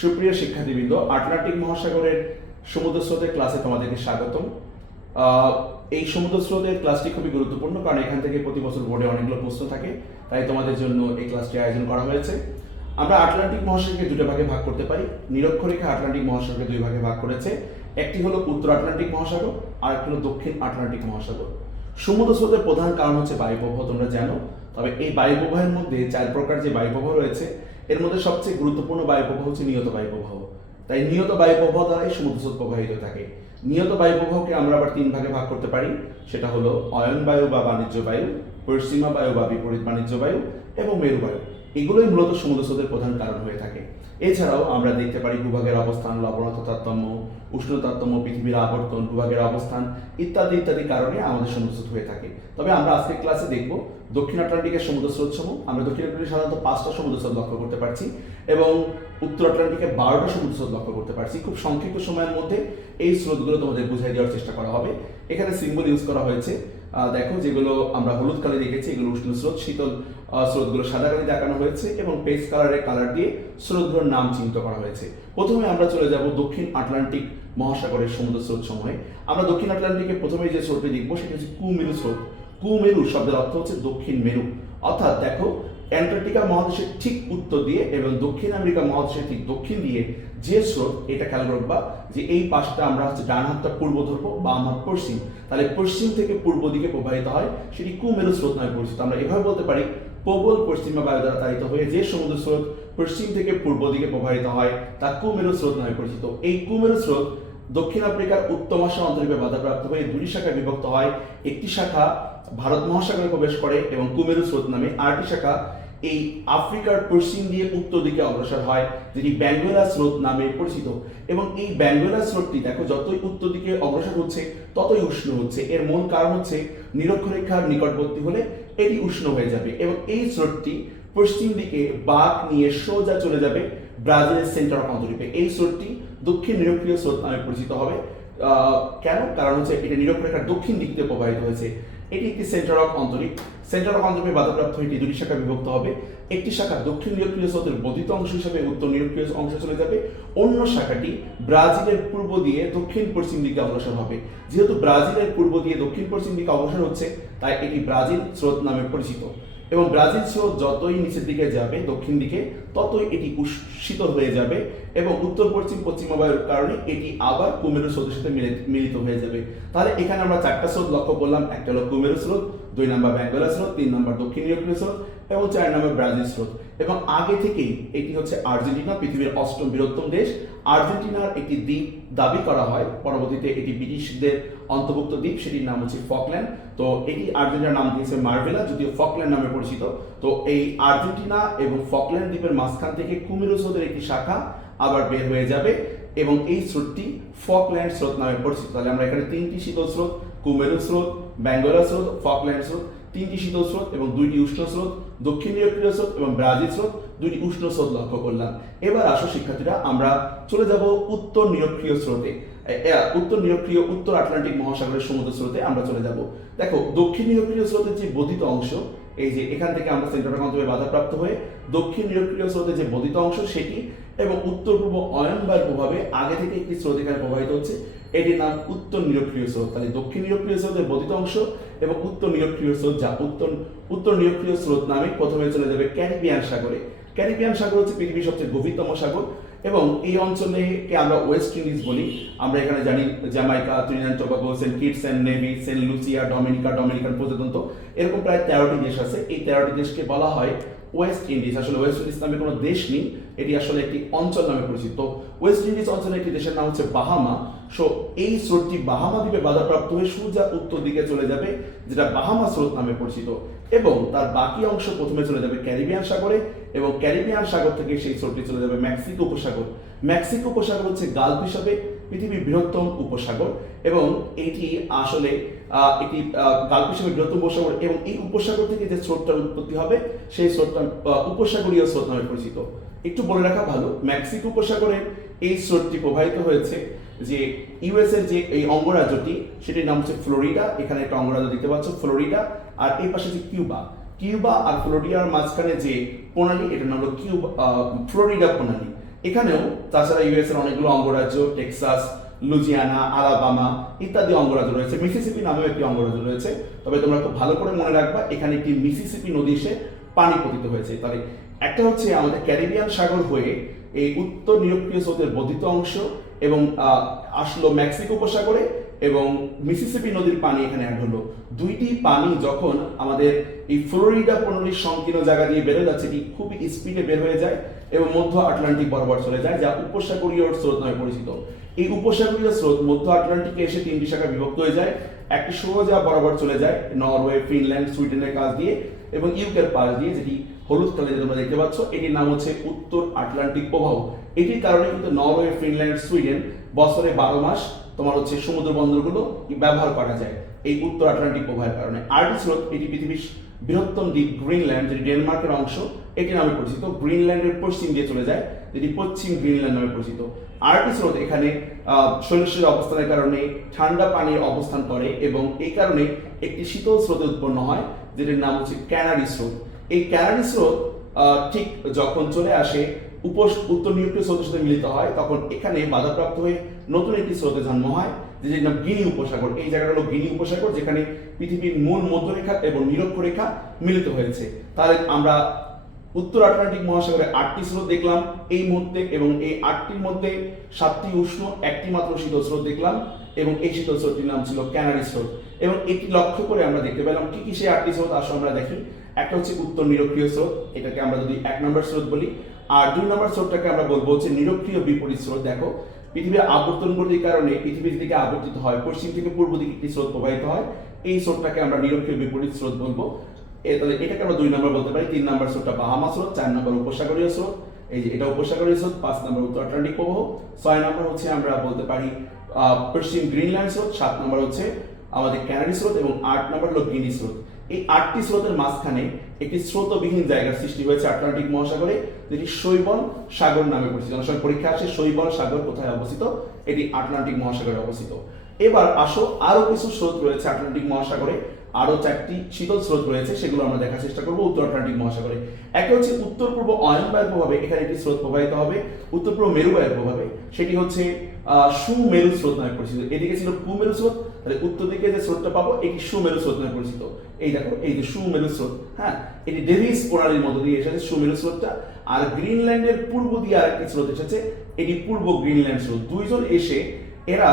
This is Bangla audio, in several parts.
সুপ্রিয় শিক্ষার্থীবৃন্দ, আটলান্টিক মহাসাগরের সমুদ্র স্রোতের ক্লাসে তোমাদেরকে স্বাগতম। এই সমুদ্র স্রোতের ক্লাসটি খুবই গুরুত্বপূর্ণ, কারণ এখান থেকে প্রতি বছর বোর্ডে অনেকগুলো প্রশ্ন থাকে, তাই তোমাদের জন্য এই ক্লাসটি আয়োজন করা হয়েছে। আমরা আটলান্টিক মহাসাগরকে দুটো ভাগে ভাগ করতে পারি। নিরক্ষরেখা আটলান্টিক মহাসাগরকে দুই ভাগে ভাগ করেছে। একটি হলো উত্তর আটলান্টিক মহাসাগর, আর একটি হলো দক্ষিণ আটলান্টিক মহাসাগর। সমুদ্র স্রোতের প্রধান কারণ হচ্ছে বায়ুপ্রবাহ, তোমরা জানো। তবে এই বায়ুপ্রবাহের মধ্যে 4 প্রকার যে বায়ুপ্রবাহ রয়েছে, এর মধ্যে সবচেয়ে গুরুত্বপূর্ণ বায়ুপ্রবাহ হচ্ছে নিয়ত বায়ুপ্রবাহ। তাই নিয়ত বায়ুপ্রবাহ দ্বারাই সমুদ্র স্রোত প্রবাহিত থাকে। নিয়ত বায়ুপ্রবাহকে আমরা আবার 3 ভাগে ভাগ করতে পারি। সেটা হলো অয়ন বায়ু বা বাণিজ্য বায়ু, পশ্চিমা বায়ু বা বিপরীত বাণিজ্য বায়ু এবং মেরু বায়ু। এগুলোই মূলত সমুদ্র স্রোতের প্রধান কারণ হয়ে থাকে। এছাড়াও আমরা দেখতে পারি ভূভাগের অবস্থান, লবণাক্ত তারতম্য, উষ্ণ তারতম্য, পৃথিবীর আবর্তন, ভূভাগের অবস্থান ইত্যাদি ইত্যাদি কারণে আমাদের সমুদ্র স্রোত হয়ে থাকে। তবে আমরা আজকের ক্লাসে দেখব দক্ষিণ আটলান্টিকের সমুদ্র স্রোত সমূহ। আমরা দক্ষিণ আটলান্টিকে সাধারণত 5টা সমুদ্র স্রোত লক্ষ্য করতে পারছি এবং উত্তর আটলান্টিকে 12টা সমুদ্র স্রোত লক্ষ্য করতে পারছি। খুব সংক্ষিপ্ত সময়ের মধ্যে এই স্রোতগুলো তোমাদের বুঝিয়ে দেওয়ার চেষ্টা করা হবে। এখানে সিম্বল ইউজ করা হয়েছে, দেখো, যেগুলো আমরা হলুদ কালি দেখেছি এগুলো উষ্ণ স্রোত, শীতল স্রোতগুলো সাদা কালি দেখানো হয়েছে এবং পেস্ট কালারের কালার দিয়ে স্রোতগুলোর নাম চিহ্নিত করা হয়েছে। প্রথমে আমরা চলে যাব দক্ষিণ আটলান্টিক মহাসাগরের সমুদ্র স্রোত সমূহে। আমরা দক্ষিণ আটলান্টিকে প্রথমে যে স্রোতটি দেখবো সেটি হচ্ছে কুমেরু স্রোত। কুমেরু শব্দের অর্থ হচ্ছে দক্ষিণ মেরু। অর্থাৎ দেখো, অ্যান্টার্কটিকা মহাদেশের ঠিক উত্তর দিয়ে এবং দক্ষিণ আমেরিকা মহাদেশের ঠিক দক্ষিণ দিয়ে যে স্রোত, এটা খেয়াল রাখবা যে এই পাশটা আমরা হচ্ছে ডান হাতটা পূর্ব ধরবো, বাম হাত পশ্চিম, তাহলে পশ্চিম থেকে পূর্ব দিকে প্রবাহিত হয়, সেটি কুমেরু স্রোত নামে পরিচিত। আমরা এভাবে বলতে পারি, প্রবল পশ্চিমা বায়ু দ্বারা তাড়িত হয়ে যে সমুদ্র স্রোত পশ্চিম থেকে পূর্ব দিকে প্রবাহিত হয় তা কুমেরু স্রোত নামে পরিচিত। এই কুমেরু স্রোত দক্ষিণ আফ্রিকার উত্তমাশা অঞ্চলে বাধাপ্রাপ্ত হয়ে 2টি শাখায় বিভক্ত হয়। একটি শাখা ভারত মহাসাগরে প্রবেশ করে এবং কুমেরু স্রোত নামে, আরেকটি শাখা এই আফ্রিকার পশ্চিম দিয়ে উত্তর দিকে অগ্রসর হয়, যেটি বেঙ্গুয়েলা স্রোত নামে পরিচিত। এবং এই বেঙ্গুয়েলা স্রোতটি দেখো যতই উত্তর দিকে অগ্রসর হচ্ছে ততই উষ্ণ হচ্ছে। এর মূল কারণ হচ্ছে নিরক্ষরেখার নিকটবর্তী হলে এটি উষ্ণ হয়ে যাবে এবং এই স্রোতটি পশ্চিম দিকে বাঁক নিয়ে সোজা চলে যাবে ব্রাজিলের সেন্টার অফ অন্তরীপে। এই স্রোতটি দক্ষিণ নিরক্ষীয় স্রোত নামে পরিচিত হবে। কেন? কারণ হচ্ছে এটা নিরক্ষরেখার দক্ষিণ দিক দিয়ে প্রবাহিত হয়েছে। এটি একটি centre of Antarip. Centre of অন্তরীপে বাধাপ্রাপ্ত হয়ে 2টি শাখা বিভক্ত হবে। একটি শাখা দক্ষিণ নিরক্ষীয় স্রোতের বর্ধিত অংশ হিসেবে উত্তর নিরক্ষীয় অংশে চলে যাবে, অন্য শাখাটি ব্রাজিলের পূর্ব দিয়ে দক্ষিণ পশ্চিম দিকে অগ্রসর হবে। যেহেতু ব্রাজিলের পূর্ব দিয়ে দক্ষিণ পশ্চিম দিকে অগ্রসর হচ্ছে, তাই এটি ব্রাজিল স্রোত নামে পরিচিত। এবং ব্রাজিল স্রোত যতই নিচের দিকে যাবে দক্ষিণ দিকে, ততই এটি শীতল হয়ে যাবে এবং উত্তর পশ্চিম পশ্চিমা বায়ুর কারণে এটি আবার কুমেরু স্রোতের সাথে মিলিত হয়ে যাবে। তাহলে এখানে আমরা 4টা স্রোত লক্ষ্য করলাম। একটা হলো কুমেরু স্রোত, 2 নম্বর বেঙ্গলা স্রোত, 3 নম্বর দক্ষিণ নিরক্ষীয় স্রোত এবং 4 নম্বর ব্রাজিল স্রোত। এবং আগে থেকেই এটি হচ্ছে আর্জেন্টিনা, পৃথিবীর 8ম বৃহত্তম দেশ। আর্জেন্টিনার একটি দ্বীপ দাবি করা হয়, পরবর্তীতে এটি ব্রিটিশদের অন্তর্ভুক্ত দ্বীপ, সেটির নাম হচ্ছে ফকল্যান্ড। তো এটি আর্জেন্টিনার নাম দিয়েছে মার্ভেলা, যদিও ফকল্যান্ড নামে পরিচিত। তো এই আর্জেন্টিনা এবং ফকল্যান্ড দ্বীপের মাঝখান থেকে কুমেরু স্রোতের একটি শাখা আবার বের হয়ে যাবে এবং এই স্রোতটি ফকল্যান্ড স্রোত নামে পরিচিত। তাহলে আমরা এখানে 3টি শীতল স্রোত, কুমেরু স্রোত, বেঙ্গলা স্রোত, ফকল্যান্ড স্রোত, 3টি শীতল স্রোত এবং 2টি উষ্ণ স্রোত, দক্ষিণ নিরক্ষীয় স্রোত এবং ব্রাজিল স্রোত, 2টি উষ্ণ স্রোত লক্ষ্য করলাম। এবার আসো শিক্ষার্থীরা, আমরা চলে যাব উত্তর নিরক্ষীয় স্রোতে। উত্তর নিরক্ষীয় উত্তর আটলান্টিক মহাসাগরের সমুদ্র স্রোতে আমরা চলে যাব। দেখো, দক্ষিণ নিরক্ষীয় স্রোতের যে বর্ধিত অংশ, এই যে এখান থেকে আমরা সেন্টার অফ অন্তরীপে বাধাপ্রাপ্ত হয়ে দক্ষিণ নিরক্ষীয় স্রোতের যে বর্ধিত অংশ সেটি এবং উত্তর পূর্ব অয়ন বায়ুর প্রভাবে আগে থেকে একটি স্রোত এখানে প্রবাহিত হচ্ছে, এটির নাম উত্তর নিরক্ষীয় স্রোত। তাহলে দক্ষিণ নিরক্ষীয় স্রোতের বর্ধিত অংশ এবং উত্তর নিরক্ষীয় স্রোত, যা উত্তর নিরক্ষীয় স্রোত নামে প্রথমে চলে যাবে ক্যারিবিয়ান সাগরে। ক্যারিবিয়ান সাগর হচ্ছে পৃথিবীর সবচেয়ে গভীরতম সাগর এবং এই অঞ্চলকে আমরা ওয়েস্ট ইন্ডিজ বলি। আমরা এখানে জানি Jamaica, Trinidad Tobago, Saint Kitts and Nevis, Saint Lucia, Dominican প্রজাতন্ত্র, এরকম প্রায় 13টি দেশ আছে। এই 13টি দেশকে বলা হয় ওয়েস্ট ইন্ডিজ। আসলে ওয়েস্ট ইন্ডিজ নামে কোনো দেশ নেই, এটি আসলে একটি অঞ্চল নামে পরিচিত। ওয়েস্ট ইন্ডিজ অঞ্চলে একটি দেশের নাম হচ্ছে বাহামা। সো এই স্রোতটি বাহামা দ্বীপে বাধাপ্রাপ্ত হয়ে সোজা উত্তর দিকে চলে যাবে, যেটা বাহামা স্রোত নামে পরিচিত, এবং তার বাকি অংশ প্রথমে চলে যাবে ক্যারিবিয়ান সাগরে এবং ক্যারিবিয়ান সাগর থেকে সেই স্রোতটি চলে যাবে মেক্সিকো উপসাগর। মেক্সিকো উপসাগর হচ্ছে গালফ হিসাবে পৃথিবীর বৃহত্তম উপসাগর এবং এটি আসলে একটি গালফ হিসেবে বৃহত্তম উপসাগর এবং এই উপসাগর থেকে যে স্রোতটার উৎপত্তি হবে সেই স্রোতটা উপসাগরীয় স্রোত নামে পরিচিত। একটু বলে রাখা ভালো, মেক্সিকো উপসাগরের এই স্রোতটি প্রবাহিত হয়েছে যে ইউএস এর যে এই অঙ্গরাজ্যটি, সেটির নাম হচ্ছে ফ্লোরিডা। এখানে একটা অঙ্গরাজ্য দেখতে পাচ্ছ, ফ্লোরিডা। আর এই পাশে যে কিউবা আর ফ্লোরিডার মাঝখানে যে প্রণালী, এটার নাম হলো ফ্লোরিডা প্রণালী। এখানেও তাছাড়া ইউএস এর অনেকগুলো অঙ্গরাজ্য, টেক্সাস, লুজিয়ানা, আলাবামা ইত্যাদি অঙ্গরাজ্য রয়েছে। মিসিসিপি নামেও একটি অঙ্গরাজ্য রয়েছে। তবে তোমরা খুব ভালো করে মনে রাখবা, এখানে একটি মিসিসিপি নদী এসে পানি পতিত হয়েছে। তাহলে একটা হচ্ছে আমাদের ক্যারিবিয়ান সাগর হয়ে এই উত্তর নিরক্ষীয় স্রোতের বর্ধিত অংশ এবং আসলো মেক্সিকো উপসাগরে এবং মিসিসিপি নদীর পানি এখানে অ্যাড হলো। দুইটি পানি যখন আমাদের এই ফ্লোরিডা পণ্যটির সংকীর্ণ জায়গা দিয়ে বেরোয় যাচ্ছে, এটি খুবই স্পিডে বের হয়ে যায় এবং মধ্য আটলান্টিক বরাবর চলে যায়, যা উপসাগরীয় স্রোত নামে পরিচিত। এই উপসাগরীয় স্রোত মধ্য আটলান্টিকে এসে তিনটি শাখায় বিভক্ত হয়ে যায়। একটি সোজা বরাবর চলে যায় নরওয়ে, ফিনল্যান্ড, সুইডেনের কাছ দিয়ে এবং ইউকের পাশ দিয়ে, যেটি হলুদ কালে তোমরা দেখতে পাচ্ছ, এটির নাম হচ্ছে উত্তর আটলান্টিক প্রবাহ। এটির কারণে কিন্তু নরওয়ে, ফিনল্যান্ড, সুইডেন বছরে 12 মাস তোমার হচ্ছে সমুদ্র বন্দরগুলো ব্যবহার করা যায় এই উত্তর আটলান্টিক প্রবাহের কারণে। আর্কটিক স্রোত, এটি পৃথিবীর বৃহত্তম দ্বীপ গ্রিনল্যান্ড, যেটি ডেনমার্কের অংশ, এটি নামে পরিচিত। গ্রিনল্যান্ডের পশ্চিম দিয়ে চলে যায়, যেটি পশ্চিম গ্রিনল্যান্ড নামে পরিচিত। আর্কটিক স্রোত এখানে শৈলশীল অবস্থানের কারণে ঠান্ডা পানির অবস্থান করে এবং এই কারণে একটি শীতল স্রোতে উৎপন্ন হয়, যেটির নাম হচ্ছে ক্যানারি স্রোত। এই ক্যানারি স্রোত ঠিক যখন চলে আসে উত্তর নিরক্ষীয় স্রোতের সাথে মিলিত হয়, তখন এখানে বাধাপ্রাপ্ত হয়ে নতুন একটি স্রোতে জন্ম হয়, যেটির নাম গিনি উপসাগর। এই জায়গাটা হলো গিনি উপসাগর, যেখানে পৃথিবীর মূল মধ্যরেখা এবং নিরক্ষরেখা মিলিত হয়েছে। তাহলে আমরা উত্তর আটলান্টিক মহাসাগরে 8টি স্রোত দেখলাম এই মুহূর্তে, এবং এই 8টির মধ্যে 7টি উষ্ণ, একটি মাত্র শীতল স্রোত দেখলাম, এবং এই শীতল স্রোতটির নাম ছিল ক্যানারি স্রোত। এবং এটি লক্ষ্য করে আমরা দেখতে পেলাম কি কি সেই 8টি স্রোত, আসো আমরা দেখি। একটা হচ্ছে উত্তর নিরক্ষীয় স্রোত, এটাকে আমরা যদি 1 নম্বর স্রোত বলি, আর 2 নম্বর স্রোতটাকে আমরা বলবো হচ্ছে নিরক্ষীয় বিপরীত স্রোত। দেখো, পৃথিবীর আবর্তন গতির কারণে পৃথিবীর দিকে আবর্তিত হয়, পশ্চিম থেকে পূর্ব দিকে একটি স্রোত প্রবাহিত হয়, এই স্রোতটাকে আমরা নিরক্ষীয় বিপরীত স্রোত বলবো। তাহলে এটাকে আমরা 2 নম্বর বলতে পারি। 3 নম্বর স্রোতটা বাহামা স্রোত, 4 নম্বর উপসাগরীয় স্রোত, এই যে এটা উপসাগরীয় স্রোত, 5 নম্বর উত্তর আটলান্টিক প্রবাহ, 6 নম্বর হচ্ছে আমরা বলতে পারি পশ্চিম গ্রিনল্যান্ড স্রোত, 7 নম্বর হচ্ছে আমাদের ক্যানারি স্রোত, এবং 8 নম্বর হলো গিনি স্রোত। এই 8টি স্রোতের মাঝখানে একটি স্রোতবিহীন জায়গার সৃষ্টি হয়েছে আটলান্টিক মহাসাগরে, যেটি শৈবল সাগর নামে পরিচিত। অনেক সময় পরীক্ষা আসে শৈবল সাগর কোথায় অবস্থিত, এটি আটলান্টিক মহাসাগরে অবস্থিত। এবার আসো, আরো কিছু স্রোত রয়েছে আটলান্টিক মহাসাগরে, আরো 4টি শীতল স্রোত রয়েছে, সেগুলো আমরা দেখার চেষ্টা করবো উত্তর আটলান্টিক মহাসাগরে। একটা হচ্ছে উত্তর পূর্ব অয়নবায়ুর প্রভাবে এখানে একটি স্রোত প্রবাহিত হবে, উত্তর পূর্ব মেরুবায়ুর প্রভাবে, সেটি হচ্ছে সুমেরু স্রোত নামে পরিচিত। এদিকে ছিল কুমেরু স্রোত, তাহলে উত্তর দিকে যে স্রোতটা পাবো এটি সুমেরু স্রোত নামে পরিচিত। এই দেখো, এই যে সুমেরু স্রোত, হ্যাঁ, এটি ডেভিস প্রণালীর মধ্য দিয়ে এসেছে সুমেরু স্রোতটা। আর গ্রিনল্যান্ডের পূর্ব দিয়ে আরেকটি স্রোত এসেছে, এটি পূর্ব গ্রিনল্যান্ড স্রোত। দুইজন এসে এরা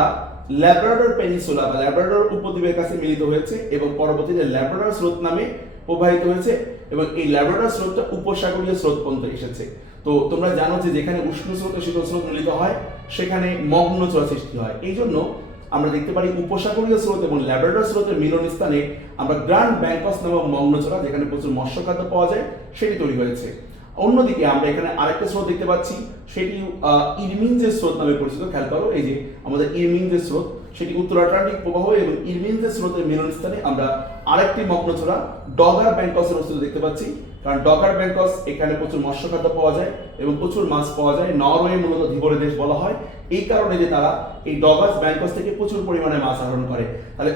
ল্যাব্রাডর পেনিনসুলা বা ল্যাব্রাডর উপদ্বীপের কাছে মিলিত হয়েছে এবং পরবর্তীতে ল্যাব্রাডর স্রোত নামে প্রবাহিত হয়েছে, এবং এই ল্যাব্রাডর স্রোতটা উপসাগরীয় স্রোত পর্যন্ত এসেছে। তো তোমরা জানো যে যেখানে উষ্ণ স্রোত ও শীতল স্রোত মিলিত হয়, সেখানে মগ্নচড়া সৃষ্টি হয়। এই জন্য আমরা দেখতে পারি উপসাগরীয় স্রোত এবং ল্যাব্রাডর স্রোতের মিলন স্থানে আমরা গ্র্যান্ড ব্যাংকস নামক মগ্নচড়া, যেখানে প্রচুর মৎস্য খাদ্য পাওয়া যায়, সেটি তৈরি হয়েছে। অন্যদিকে আমরা এখানে আরেকটা স্রোত দেখতে পাচ্ছি, সেটি ইরমিনজের স্রোত নামে পরিচিত। খেয়াল করো, এই যে আমাদের ইরমিনজের স্রোত, সেটি উত্তর আটলান্টিক প্রবাহ এবং ইরমিনজের স্রোতের মিলন স্থানে আমরা আরেকটি মগ্নচড়া ডগার ব্যাংকসের অস্তিত্ব দেখতে পাচ্ছি। কারণ ডগার ব্যাংকস, এখানে প্রচুর মৎস্য খাদ্য পাওয়া যায় এবং প্রচুর মাছ পাওয়া যায়। নরওয়ে মূলত ধীবরের দেশ বলা হয় এই কারণে যে তারা এই ডগাস ব্যাংকস থেকে প্রচুর পরিমাণে মাছ আহরণ করে। তাহলে